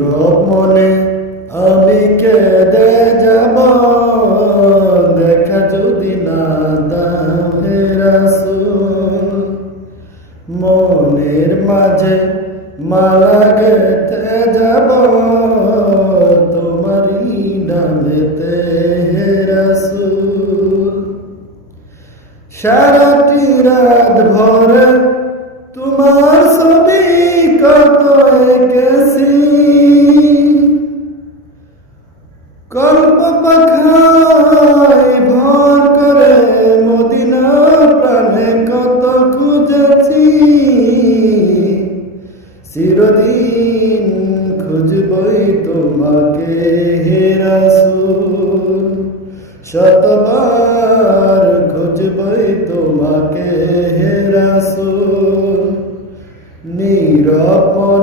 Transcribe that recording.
রমনে আমি কেঁদে যাব দেখা যদি না দামে রাসুল। মনের মাঝে মালা গেতে যাব তোমারই নামেতে রাসুল। সারাটি রাত ভরে তোমার সদিকা কল্প পাখায় ভর করে মদিনা প্রাণে কত খুঁজেছি। চিরদিন খুঁজবই তোমাকে হেরাসুল শতবার খুঁজবই তোমাকে হেরাসুল নিরপর